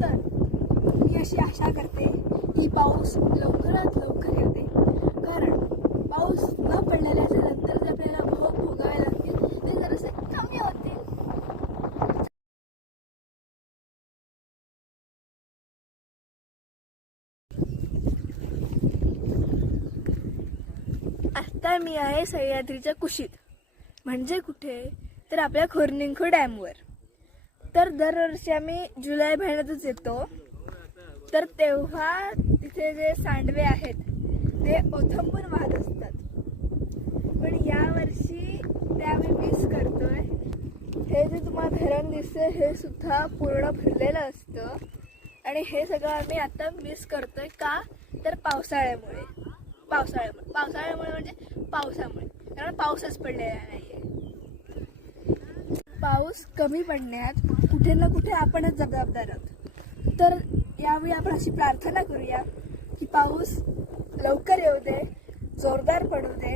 तर मी अशी आशा करते की पाऊस लवकरात लवकर येते, कारण पाऊस न पडलेल्याच्या नंतर जे आपल्याला भोग भोगावे लागतील ते जरासे कमी होतील. आता मी आहे सह्याद्रीच्या कुशीत. म्हणजे कुठे तर आपल्या खोरनिंखो डॅमवर. तर दरवर्षी आम्ही जुलै महिन्यातच येतो. तर तेव्हा तिथे जे सांडवे आहेत ते ओथंबून वाहत असतात. पण यावर्षी ते आम्ही मिस करतोय. हे जे तुम्हाला धरण दिसतंय हे सुद्धा पूर्ण भरलेलं असतं आणि हे सगळं आम्ही आता मिस करतोय. का तर पावसाळ्यामुळे म्हणजे पावसामुळे, कारण पाऊसच पडलेला नाहीये. पाऊस कमी पडण्यात कुठे ना कुठे आपणच जबाबदार आहोत. तर यावेळी आपण अशी प्रार्थना करूया की पाऊस लवकर येऊ दे, जोरदार पडू दे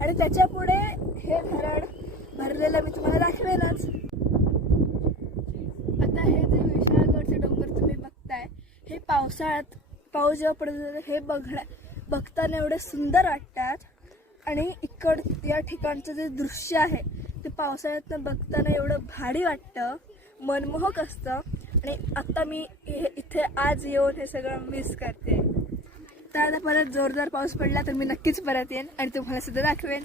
आणि त्याच्या पुढे हे धरण भरलेलं मी तुम्हाला दाखवेनच. आता हे जे विशाळगडचे डोंगर तुम्ही बघताय हे पावसाळ्यात पाऊस जेव्हा पडतो हे बघताना एवढे सुंदर वाटतात. आणि या ठिकाणचं जे दृश्य आहे ते पावसाळ्यातनं बघताना एवढं भारी वाटतं, मनमोहक असतं. आणि आता मी इथे आज येऊन हे सगळं मिस करते. तर आता परत जोरदार पाऊस पडला तर मी नक्कीच परत येईन आणि तुम्हाला सुद्धा दाखवेन.